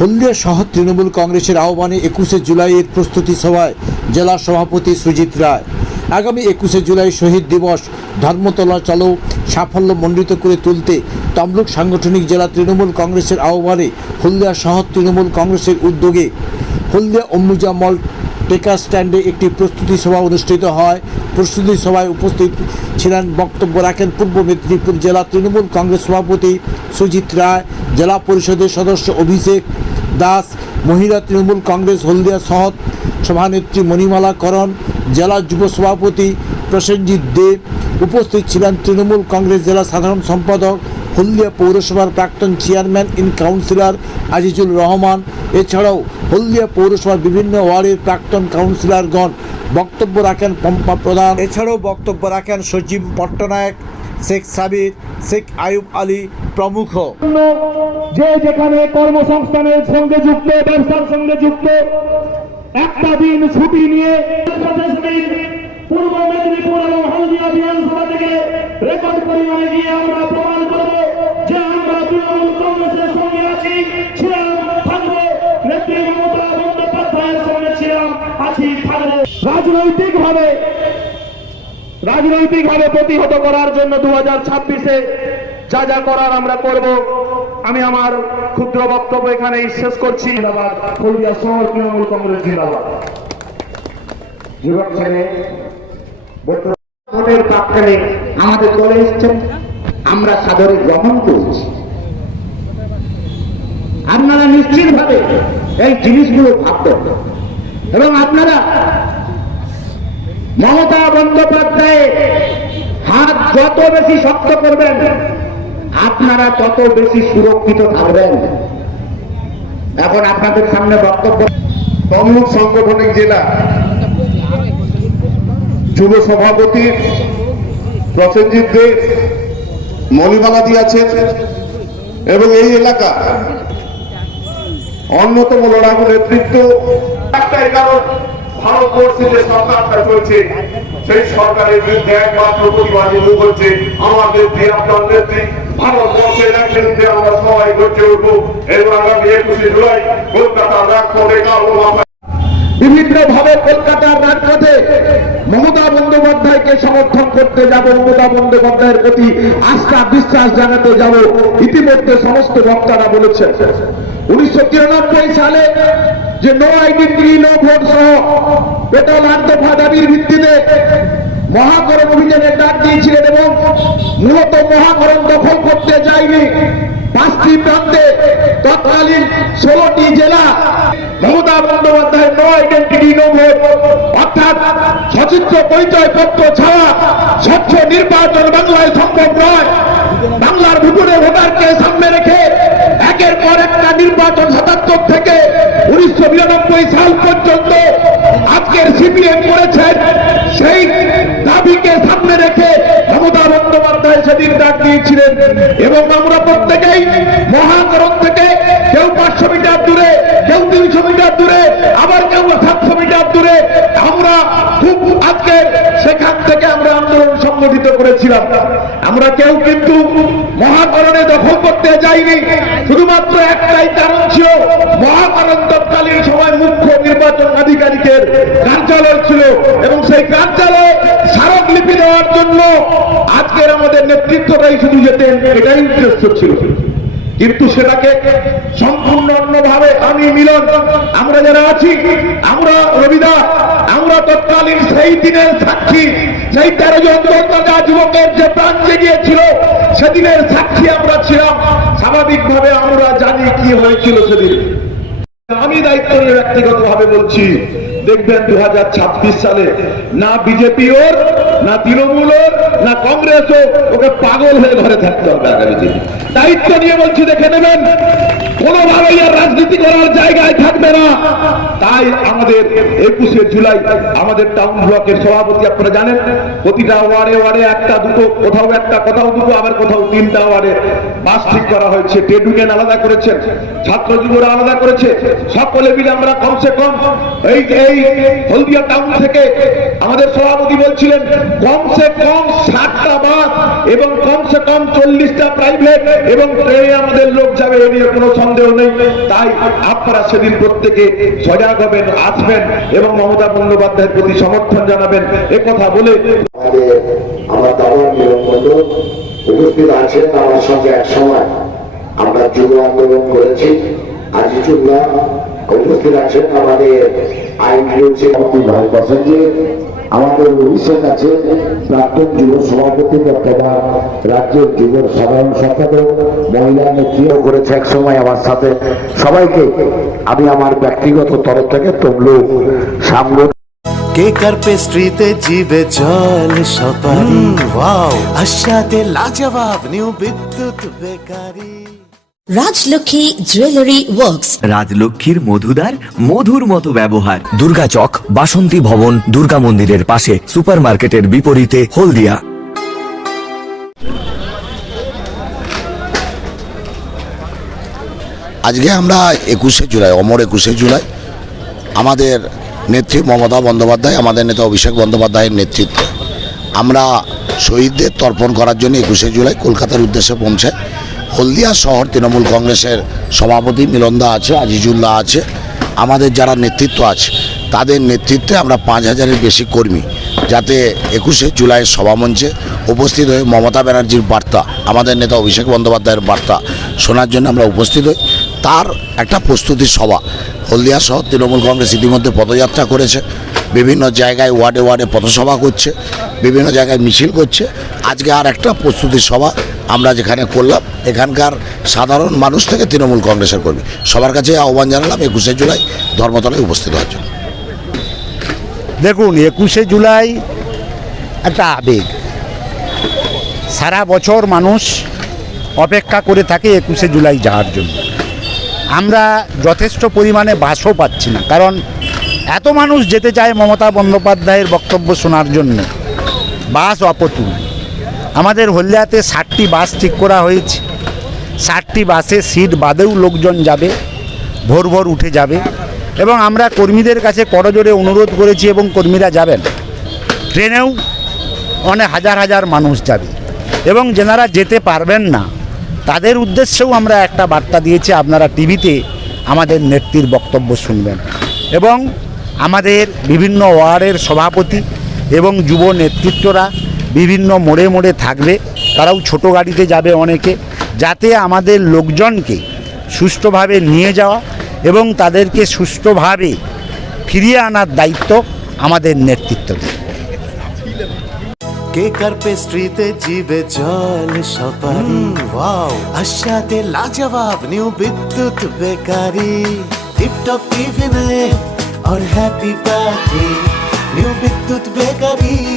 হলদিয়া শহর তৃণমূল কংগ্রেসের আহ্বানে একুশে জুলাইয়ের প্রস্তুতি সভায় জেলা সভাপতি সুজিত রায়। আগামী একুশে জুলাই শহীদ দিবস, ধর্মতলা চলো, সাফল্য মণ্ডিত করে তুলতে তমলুক সাংগঠনিক জেলা তৃণমূল কংগ্রেসের আহ্বানে হলদিয়া শহর তৃণমূল কংগ্রেসের উদ্যোগে হলদিয়া অম্বুজা মল টেকার স্ট্যান্ডে একটি প্রস্তুতি সভা অনুষ্ঠিত হয়। প্রস্তুতি সভায় উপস্থিত ছিলেন, বক্তব্য রাখেন পূর্ব মেদিনীপুর জেলা তৃণমূল কংগ্রেস সভাপতি সুজিত রায়, জেলা পরিষদের সদস্য অভিষেক দাস, মহিলা তৃণমূল কংগ্রেস, হলদিয়া সহ সভানেত্রী মণিমালা করণ, জেলা যুব সভাপতি প্রসেনজিৎ দেব উপস্থিত ছিলেন তৃণমূল কংগ্রেস জেলা সাধারণ সম্পাদক, হলদিয়া পৌরসভার প্রাক্তন chairman in councillor Azizul Rahman. এছাড়াও হলদিয়া পৌরসভার বিভিন্ন ওয়ার্ডের প্রাক্তন কাউন্সিলরগণ বক্তব্য রাখেন পম্পা প্রধান। এছাড়াও বক্তব্য রাখেন সজীব পট্টনায়ক শেখ সাবির, শেখ আয়ুব আলী প্রমুখ। যে যেখানে কর্মসংস্থানের সঙ্গে যুক্ত, ব্যবসার সঙ্গে যুক্ত, একটা দিন ছুটি নিয়ে পূর্ব মেদিনীপুর এবং হলদিয়া বিধানসভা থেকে রেকর্ড পরিমাণে গিয়ে আমরা প্রমাণ করব যে আমরা তৃণমূল কংগ্রেসের সঙ্গে আছি, ছিলাম, থাকব। নেত্রী মমতা বন্দ্যোপাধ্যায়ের সঙ্গে ছিলাম, আছি, থাকব। রাজনৈতিক ভাবে রাজনৈতিক ভাবে প্রতিহত করার জন্য দু হাজার ছাব্বিশে যা যা করার আমরা করব। আমি আমার ক্ষুদ্র বক্তব্য এখানে শেষ করছি। তৃণমূল কংগ্রেস যুবক ছেলে ভোটের প্রাক্কালে আমাদের দলে এসছেন। আমরা সাদরে গ্রহণ করছি। আপনারা নিশ্চিতভাবে এই জিনিসগুলো ভাববেন। এবং আপনারা মমতা বন্দ্যোপাধ্যায় হাত যত বেশি শক্ত করবেন আপনারা তত বেশি সুরক্ষিত থাকবেন। এখন আপনাদের সামনে বক্তব্য তমলুক সাংগঠনিক জেলা যুব সভাপতি প্রসেনজিৎ দে মণিমালাদি আছেন এবং এই এলাকা অন্যতম লড়াকু নেতৃত্ব। একটাই কারণ ভারতবর্ষে যে সরকারটা চলছে সেই সরকারের বিরুদ্ধে একমাত্র প্রতিবাদী হচ্ছে আমার নেত্রী আপনার নেত্রী। ভারতবর্ষের বিরুদ্ধে আমরা সবাই গর্জে উঠবো এবং আগামী একুশে জুলাই কলকাতার রাজপথে বিভিন্ন ভাবে কলকাতার রাজপথে মমতা বন্দ্যোপাধ্যায়কে সমর্থন করতে যাব, মমতা বন্দ্যোপাধ্যায়ের প্রতি আস্থা, বিশ্বাস জানাতে যাব। ইতিমধ্যে সমস্ত বক্তারা বলেছেন, উনিশশো তিরানব্বই সালে যে নো আইডেন্টি নো ভোট সহ টোটাল আট দাবির ভিত্তিতে মহাকরণ অভিযানের ডাক দিয়েছিলেন এবং মূলত মহাকরণ দখল করতে যায়নি। পাঁচটি প্রান্তে তৎকালীন ষোলোটি জেলা, Mamata Bandyopadhyay no identity, no অর্থাৎ সচিত্র পরিচয় পত্র ছাড়া স্বচ্ছ নির্বাচন বাংলায় সম্ভব নয়। বাংলার ভুতুরে ভোটারকে এবং আমরা প্রত্যেকেই মহাকরণ থেকে কেউ পাঁচশো মিটার দূরে, কেউ তিনশো মিটার দূরে, আবার কেউ সাতশো মিটার দূরে, আমরা খুব আজকে সেখান থেকে আমরা আন্দোলন সংগঠিত করেছিলাম। আমরা কেউ কিন্তু মহাকরণে দখল করতে যাইনি, শুধুমাত্র একটাই কারণ ছিল, মহাকরণ তৎকালীন সময় মুখ্য নির্বাচন আধিকারিকের কার্যালয় ছিল এবং সেই কার্যালয়ে জন্য আজকের আমাদের নেতৃত্বটাই শুধু যেতেন, এটাই উদ্দেশ্য ছিল। কিন্তু সেটাকে সম্পূর্ণ অন্যভাবে আমি মিলন, আমরা যারা আছি, আমরা রবিদা আমরা তৎকালীন সেই দিনের সাক্ষী সেই তেরো জন তরতাজা যুবকের যে প্রাণ জেগিয়েছিল, সেদিনের সাক্ষী আমরা ছিলাম। স্বাভাবিকভাবে আমরা জানি কি হয়েছিল সেদিন। আমি দায়িত্ব নিয়ে ব্যক্তিগত ভাবে বলছি দেখবেন দু হাজার ছাব্বিশ সালে না বিজেপি ওর না তৃণমূল ওর না কংগ্রেস ওকে পাগল হয়ে ঘরে থাকতে হবে আগামী দিনে। দায়িত্ব নিয়ে বলছি, দেখে নেবেন, কোনোভাবেই আর রাজনীতি করার জায়গায় থাকবে না। তাই আমাদের একুশে জুলাই আমাদের টাউন ব্লকের সভাপতি আপনারা জানেন, প্রতিটা ওয়ার্ডে ওয়ার্ডে একটা দুটো, কোথাও একটা, কোথাও দুটো, আবার কোথাও তিনটা ওয়ার্ডে বাস ঠিক করা হয়েছে, ট্রেড আলাদা করেছেন ছাত্র যুবরা আলাদা করেছে, সকলে মিলে আমরা কমসে কম এই এই হলদিয়া টাউন থেকে আমাদের সভাপতি বলছিলেন, কমসে কম ষাটটা বাস এবং কমসে কম চল্লিশটা প্রাইভেট এবং ট্রেনে আমাদের লোক যাবে, এ নিয়ে কোনো সন্দেহ নেই। তাই আপনারা সেদিন প্রত্যেকে সজাগ হবেন, আসবেন এবং মমতা বন্দ্যোপাধ্যায়ের প্রতি সমর্থন জানাবেন। কথা বলে আমার মিলন মন্ডল উপস্থিত আছেন আমার সঙ্গে এক সময় আমরা যুব আন্দোলন করেছি। আজিজুল্লাহ উপস্থিত আছেন আমাদের আইন ভাই আমাদের অভিষেক আছে প্রাক্তন যুব সভাপতি তথা রাজ্যের যুব সাধারণ সম্পাদক মহিলা নেত্রীও করেছে এক সময় আমার সাথে। সবাইকে আমি আমার ব্যক্তিগত তরফ থেকে তমলুক সামনে কেক আর পেস্ট্রিতে জিবে জল সপারি। ওয়াও। আশাতে লাজবাব new Bidyut bakery. Rajlakshmi jewellery works রাজলক্ষ্মীর মধুদার মধুর মতো ব্যবহার। দুর্গা চক বাসন্তী ভবন দুর্গা মন্দিরের পাশে সুপারমার্কেটের বিপরীতে হলদিয়া। আজকে আমরা একুশে জুলাই অমর একুশে জুলাই। আমাদের নেত্রী মমতা বন্দ্যোপাধ্যায় আমাদের নেতা অভিষেক বন্দ্যোপাধ্যায়ের নেতৃত্বে। আমরা শহীদদের তর্পণ করার জন্য একুশে জুলাই কলকাতার উদ্দেশ্যে পৌঁছাই হলদিয়া শহর তৃণমূল কংগ্রেসের সভাপতি মিলনদা আছে, আজিজুল্লাহ আছে। আমাদের যারা নেতৃত্ব আছে, তাদের নেতৃত্বে আমরা পাঁচ হাজারের বেশি কর্মী, যাতে একুশে জুলাইয়ের সভামঞ্চে উপস্থিত হয়ে মমতা ব্যানার্জির বার্তা, আমাদের নেতা অভিষেক বন্দ্যোপাধ্যায়ের বার্তা শোনার জন্য আমরা উপস্থিত হই। তার একটা প্রস্তুতি সভা, হলদিয়া শহর তৃণমূল কংগ্রেস ইতিমধ্যে পদযাত্রা করেছে, বিভিন্ন জায়গায় ওয়ার্ডে ওয়ার্ডে পথসভা করছে, বিভিন্ন জায়গায় মিছিল করছে। আজকে আর একটা প্রস্তুতি সভা আমরা যেখানে করলাম, এখানকার সাধারণ মানুষ থেকে তৃণমূল কংগ্রেসের কর্মী। সবার কাছে আহ্বান জানালাম, একুশে জুলাই ধর্মতলায় উপস্থিত হওয়ার জন্য। দেখুন, একুশে জুলাই একটা আবেগ। সারা বছর মানুষ অপেক্ষা করে থাকে একুশে জুলাই যাওয়ার জন্য। আমরা যথেষ্ট পরিমাণে বাসও পাচ্ছি না, কারণ এত মানুষ যেতে চায় মমতা বন্দ্যোপাধ্যায়ের বক্তব্য শোনার জন্য। বাস অপতুল। আমাদের হলদিয়াতে ষাটটি বাস ঠিক করা হয়েছে। ষাটটি বাসে সিট বাদেও লোকজন যাবে, ভোর ভোর উঠে যাবে এবং আমরা কর্মীদের কাছে করজোরে অনুরোধ করেছি এবং কর্মীরা যাবেন। ট্রেনেও অনেক হাজার হাজার মানুষ যাবে এবং যেনারা যেতে পারবেন না, তাদের উদ্দেশ্যেও আমরা একটা বার্তা দিয়েছি, আপনারা টিভিতে আমাদের নেত্রীর বক্তব্য শুনবেন। এবং আমাদের বিভিন্ন ওয়ার্ডের সভাপতি এবং যুব নেতৃত্বরা বিভিন্ন মোড়ে মোড়ে থাকবে তারাও ছোট গাড়িতে যাবে অনেকে যাতে আমাদের লোকজনকে সুষ্ঠুভাবে নিয়ে যাওয়া এবং তাদেরকে সুষ্ঠুভাবে ফিরিয়ে আনার দায়িত্ব আমাদের নেতৃত্ব কেক আর পেস্ট্রিতে জিবে জল সপারি ওয়াও আশাতে লাজবাব নিউ বিদ্যুৎ বেকারি টিপটপ টিফিনে और happy party new Bidyut bakery